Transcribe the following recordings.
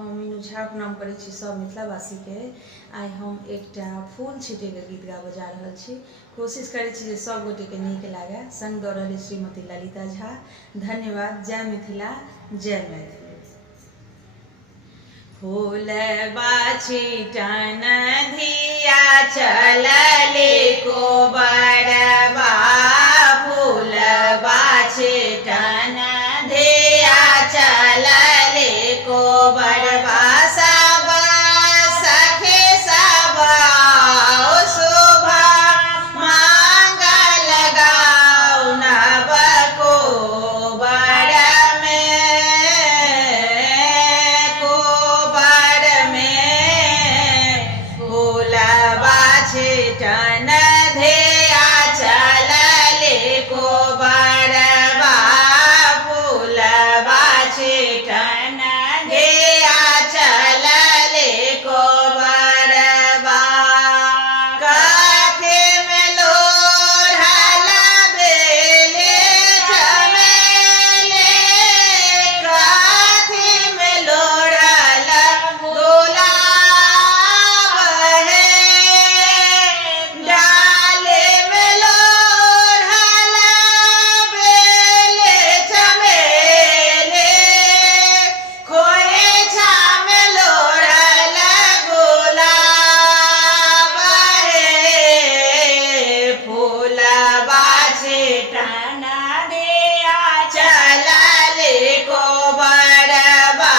हम मीनू झा प्रणाम करै छी सब मिथिलावासी के। आइ हम एकटा फूल छीटे के गीत गाबऽ जा रहल छी। कोशिश करै छी जे सब गोटे के नीक लागे। संग दऽ रहल श्रीमती ललिता झा। धन्यवाद। जय मिथिला, जय मैथिली। फूल छीटन धिया चलले कोबरबा, फूल छीटन धिया चलले कोबरबा, सब सखे सब शुभ मंगल गाओ नव कोबर में फूलबा छीटन धिया चलले कोबरबा, फूलबा छीटन धिया चलले कोबरबा। काथे में लोढ़ल बेले चमेले, काथे में लोढ़ल गुलाब है, डाले में लोढ़ल बेले चमेले, खोइछा में लोढ़ल गुलाब है। फूलबा छीटन धिया चलले कोबरबा,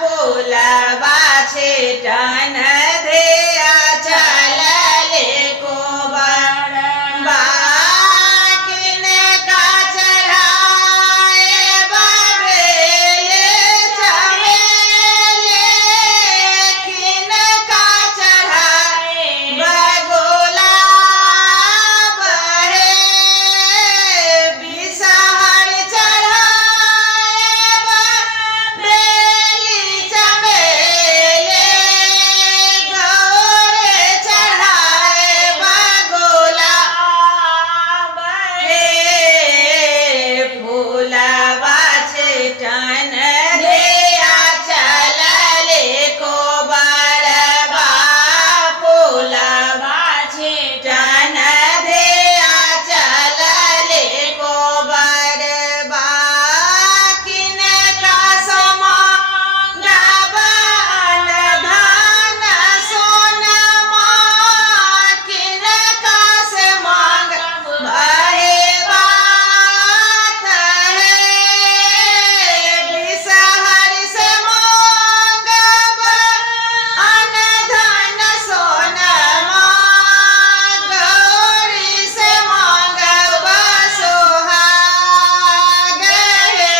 फूलबा छीटन धिया चलले कोबरबा। किनका चढ़ाए बेले चमेले, किनका चढ़ाए गुलाब है, बिषहर चढ़ाए बेली चमेले, गौरे चढ़ाए गुलाब है। फूलबा छीटन धिया चलले कोबरबा, फूलबा छीटन धिया चलले कोबरबा। किनका समांगबा धन सोनमा, किनका से मांगबा हे बात है, बिषहर से मांगबा धन सोनमा, गौरी से मांगबा सोहाग है।